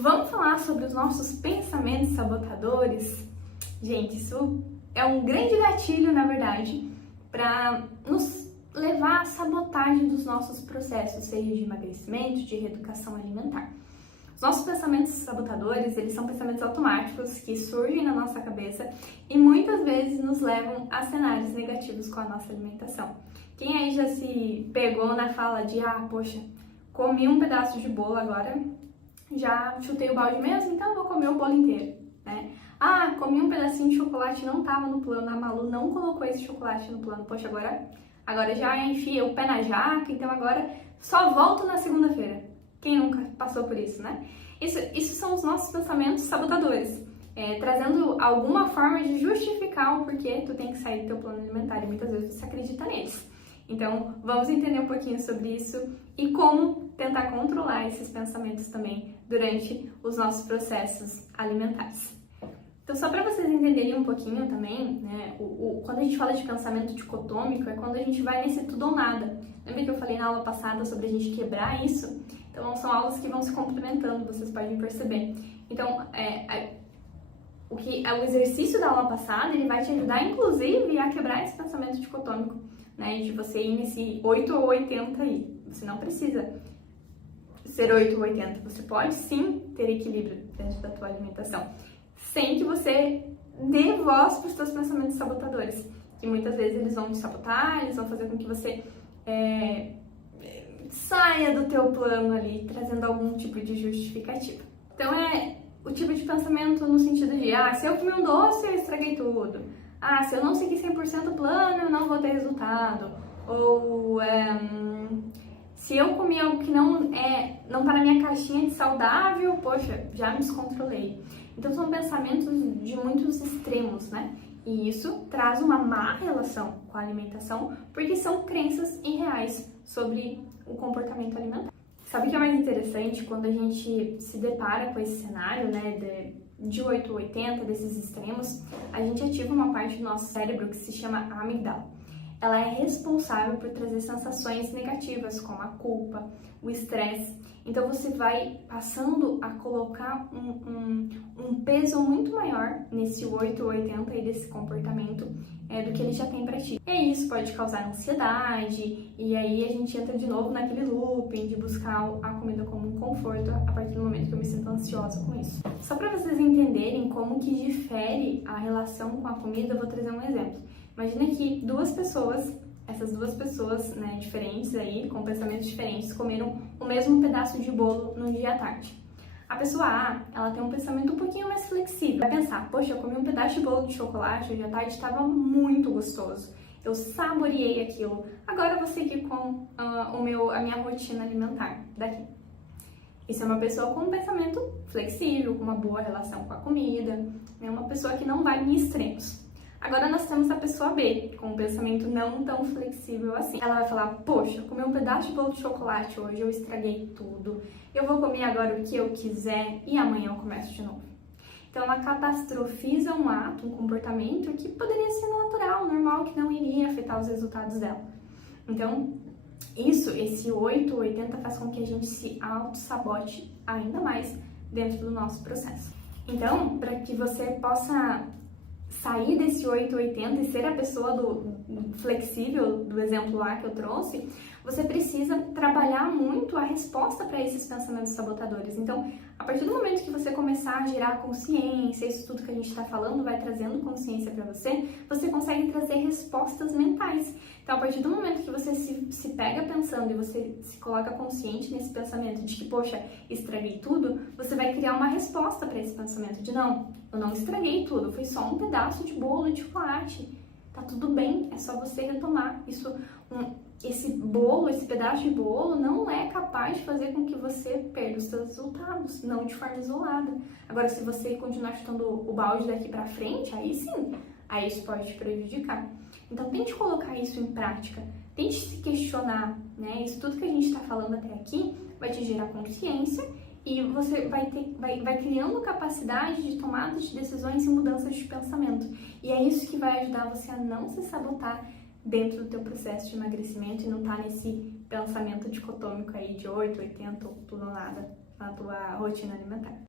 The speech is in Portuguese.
Vamos falar sobre os nossos pensamentos sabotadores? Gente, isso é um grande gatilho, na verdade, para nos levar à sabotagem dos nossos processos, seja de emagrecimento, de reeducação alimentar. Os nossos pensamentos sabotadores, eles são pensamentos automáticos que surgem na nossa cabeça e muitas vezes nos levam a cenários negativos com a nossa alimentação. Quem aí já se pegou na fala de, poxa, comi um pedaço de bolo agora, já chutei o balde mesmo, então eu vou comer o bolo inteiro, né? Comi um pedacinho de chocolate, não estava no plano, a Malu não colocou esse chocolate no plano, poxa, agora já enfiei o pé na jaca, então agora só volto na segunda-feira. Quem nunca passou por isso, né? Isso são os nossos pensamentos sabotadores, trazendo alguma forma de justificar o porquê tu tem que sair do teu plano alimentar e muitas vezes você acredita neles. Então, vamos entender um pouquinho sobre isso e como tentar controlar esses pensamentos também durante os nossos processos alimentares. Então, só para vocês entenderem um pouquinho também, né, quando a gente fala de pensamento dicotômico, é quando a gente vai nesse tudo ou nada. Lembra que eu falei na aula passada sobre a gente quebrar isso? Então, são aulas que vão se complementando, vocês podem perceber. Então, o exercício da aula passada, ele vai te ajudar, inclusive, a quebrar esse pensamento dicotômico, né, de você ir nesse 8 ou 80 aí. Você não precisa ser 8 ou 80, você pode sim ter equilíbrio dentro da tua alimentação, sem que você dê voz para os teus pensamentos sabotadores, que muitas vezes eles vão te sabotar, eles vão fazer com que você saia do teu plano ali, trazendo algum tipo de justificativa. Então é o tipo de pensamento no sentido de, se eu comi um doce, eu estraguei tudo. Se eu não seguir 100% o plano, eu não vou ter resultado. Ou se eu comi algo que não tá na minha caixinha de saudável, poxa, já me descontrolei. Então são pensamentos de muitos extremos, né? E isso traz uma má relação com a alimentação, porque são crenças irreais sobre o comportamento alimentar. Sabe o que é mais interessante? Quando a gente se depara com esse cenário, né, de 8 ou 80, desses extremos, a gente ativa uma parte do nosso cérebro que se chama amígdala. Ela é responsável por trazer sensações negativas, como a culpa, o estresse. Então você vai passando a colocar um peso muito maior nesse 8 ou 80 e desse comportamento do que ele já tem para ti. E isso pode causar ansiedade, e aí a gente entra de novo naquele looping de buscar a comida como um conforto a partir do momento que eu me sinto ansiosa com isso. Só para vocês entenderem como que difere a relação com a comida, eu vou trazer um exemplo. Imagina que essas duas pessoas, né, diferentes aí, com pensamentos diferentes, comeram o mesmo pedaço de bolo no dia à tarde. A pessoa A, ela tem um pensamento um pouquinho mais flexível. Vai pensar, poxa, eu comi um pedaço de bolo de chocolate hoje à tarde, estava muito gostoso. Eu saboreei aquilo. Agora eu vou seguir com a minha rotina alimentar daqui. Isso é uma pessoa com um pensamento flexível, com uma boa relação com a comida, é uma pessoa que não vai em extremos. Agora nós temos a pessoa B, com um pensamento não tão flexível assim. Ela vai falar, poxa, eu comi um pedaço de bolo de chocolate hoje, eu estraguei tudo, eu vou comer agora o que eu quiser e amanhã eu começo de novo. Então ela catastrofiza um ato, um comportamento que poderia ser natural, normal, que não iria afetar os resultados dela. Então, esse 8 ou 80 faz com que a gente se auto-sabote ainda mais dentro do nosso processo. Então, para que você possa sair desse 8 ou 80 e ser a pessoa do flexível, do exemplo lá que eu trouxe, você precisa trabalhar muito a resposta para esses pensamentos sabotadores. Então, a partir do momento que você começar a gerar consciência, isso tudo que a gente está falando vai trazendo consciência para você, você consegue trazer respostas mentais. Então, a partir do momento que você se pega pensando e você se coloca consciente nesse pensamento de que, poxa, estraguei tudo, você vai criar uma resposta para esse pensamento de não, eu não estraguei tudo, foi só um pedaço de bolo de chocolate. Tá tudo bem, é só você retomar. Esse pedaço de bolo não é capaz de fazer com que você perca os seus resultados, não de forma isolada. Agora, se você continuar chutando o balde daqui pra frente, aí sim, aí isso pode te prejudicar. Então, tente colocar isso em prática, tente se questionar, né? Isso tudo que a gente tá falando até aqui vai te gerar consciência e você vai criando capacidade de tomada de decisões e mudanças de pensamento. E é isso que vai ajudar você a não se sabotar dentro do teu processo de emagrecimento e não estar nesse pensamento dicotômico aí de 8, 80 ou tudo ou nada na tua rotina alimentar.